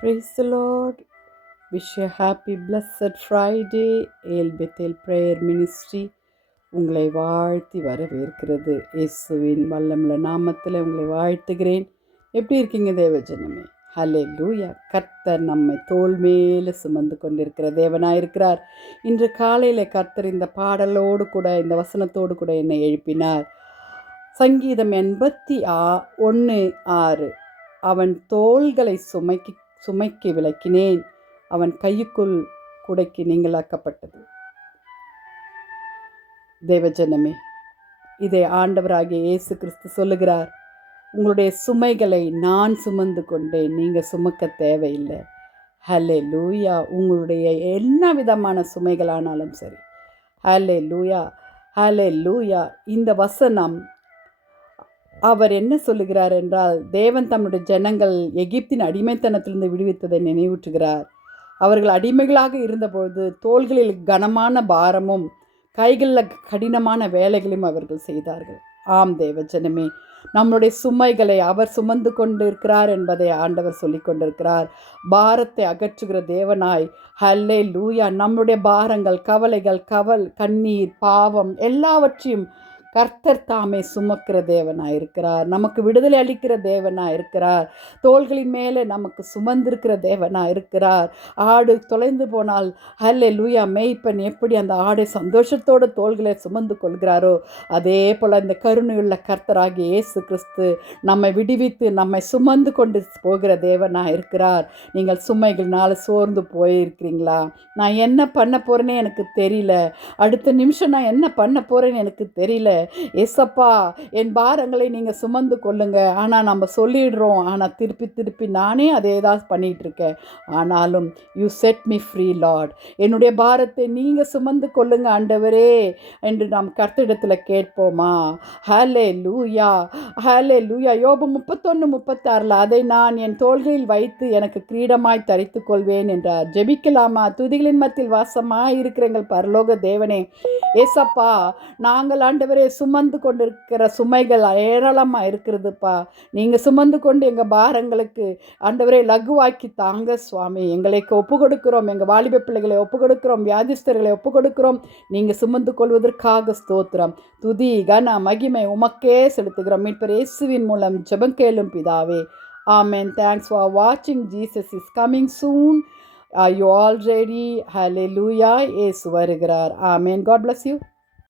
Praise the Lord. Wish you a happy, blessed Friday. ஏல் Bethel prayer ministry உங்களை வாழ்த்தி வரவேற்கிறது. இயேசுவின் வல்லமுள்ள நாமத்தில் உங்களை வாழ்த்துகிறேன். எப்படி இருக்கீங்க தேவஜனமே? ஹல்லேலூயா. கர்த்தர் நம்மை தோள் மேலே சுமந்து கொண்டிருக்கிற தேவனாயிருக்கிறார். இன்று காலையில் கர்த்தர் இந்த பாடலோடு கூட, இந்த வசனத்தோடு கூட என்னை எழுப்பினார். சங்கீதம் 81:6. அவன் தோள்களை சுமைக்கு விலக்கினேன், அவன் கையுக்குள் குடைக்கு நீங்களாக்கப்பட்டது. தேவஜனமே, இதை ஆண்டவராகிய இயேசு கிறிஸ்து சொல்லுகிறார். உங்களுடைய சுமைகளை நான் சுமந்து கொண்டேன், நீங்கள் சுமக்க தேவையில்லை. ஹல்லேலூயா. உங்களுடைய என்ன விதமான சுமைகளானாலும் சரி. ஹல்லேலூயா, ஹல்லேலூயா. இந்த வசனம் அவர் என்ன சொல்லுகிறார் என்றால், தேவன் தம்முடைய ஜனங்கள் எகிப்தின் அடிமைத்தனத்திலிருந்து விடுவித்ததை நினைவூற்றுகிறார். அவர்கள் அடிமைகளாக இருந்தபொழுது தோள்களில் கனமான பாரமும் கைகளில் கடினமான வேலைகளையும் அவர்கள் செய்தார்கள். ஆம் தேவஜனமே, நம்முடைய சுமைகளை அவர் சுமந்து கொண்டிருக்கிறார் என்பதை ஆண்டவர் சொல்லி கொண்டிருக்கிறார். பாரத்தை அகற்றுகிற தேவனாய். ஹல்லேலூயா. நம்முடைய பாரங்கள், கவலைகள், கண்ணீர், பாவம் எல்லாவற்றையும் கர்த்தர் தாமே சுமக்கிற தேவனாக இருக்கிறார். நமக்கு விடுதலை அளிக்கிற தேவனாக இருக்கிறார். தோள்களின் மேலே நமக்கு சுமந்திருக்கிற தேவனாக இருக்கிறார். ஆடு தொலைந்து போனால் ஹல்லேலூயா, மேய்ப்பன் எப்படி அந்த ஆடை சந்தோஷத்தோடு தோள்களை சுமந்து கொள்கிறாரோ, அதே போல் இந்த கருணையுள்ள கர்த்தராகிய இயேசு கிறிஸ்து நம்மை விடுவித்து நம்மை சுமந்து கொண்டு போகிற தேவனாக இருக்கிறார். நீங்கள் சுமைகள்னால சோர்ந்து போயிருக்கிறீங்களா? நான் என்ன பண்ண போகிறேனே எனக்கு தெரியல, அடுத்த நிமிஷம் நான் என்ன பண்ண போகிறேன்னு எனக்கு தெரியல. ஏசப்பா, என் பாரங்களை நீங்கள் சுமந்து கொள்ளுங்க. ஆனால் நம்ம சொல்லிடுறோம், ஆனால் திருப்பி நானே அதே தான் பண்ணிகிட்ருக்கேன். ஆனாலும் you said me free Lord, என்னுடைய பாரத்தை நீங்கள் சுமந்து கொள்ளுங்க ஆண்டவரே என்று நாம் கர்த்தரிடத்தில் கேட்போமா? ஹல்லேலூயா, ஹல்லேலூயா. யோபு 31:36, அதை நான் என் தோள்களில் வைத்து எனக்கு கிரீடமாய் தரித்து கொள்வேன் என்றார். ஜெபிக்கலாமா? துதிகளின் மத்தியில் வாசமாய் இருக்கிற எங்கள் பரலோக தேவனே, ஏசப்பா, நாங்கள் ஆண்டவரே சுமந்து கொண்டிருக்கிற சுமைகள் ஏராளமாக இருக்கிறதுப்பா. நீங்கள் சுமந்து கொண்டு எங்கள் பாரங்களுக்கு ஆண்டவரே லகுவாக்கி தாங்க சுவாமி. எங்களுக்கு ஒப்பு கொடுக்கிறோம், எங்கள் வாலிப பிள்ளைகளை ஒப்பு கொடுக்கிறோம், வியாதிஸ்தர்களை ஒப்பு கொடுக்கிறோம். நீங்கள் சுமந்து கொள்வதற்காக ஸ்தோத்திரம், துதி, கன, மகிமை உமக்கே செலுத்துகிறோம். மீட்பர் இயேசுவின் மூலம் ஜெபம் கேளும் பிதாவே, ஆமென். தேங்க்ஸ் ஃபார் வாட்சிங். Jesus is coming soon. Are you all ready? Hallelujah. இயேசு வருகிறார். ஆமென். God bless you.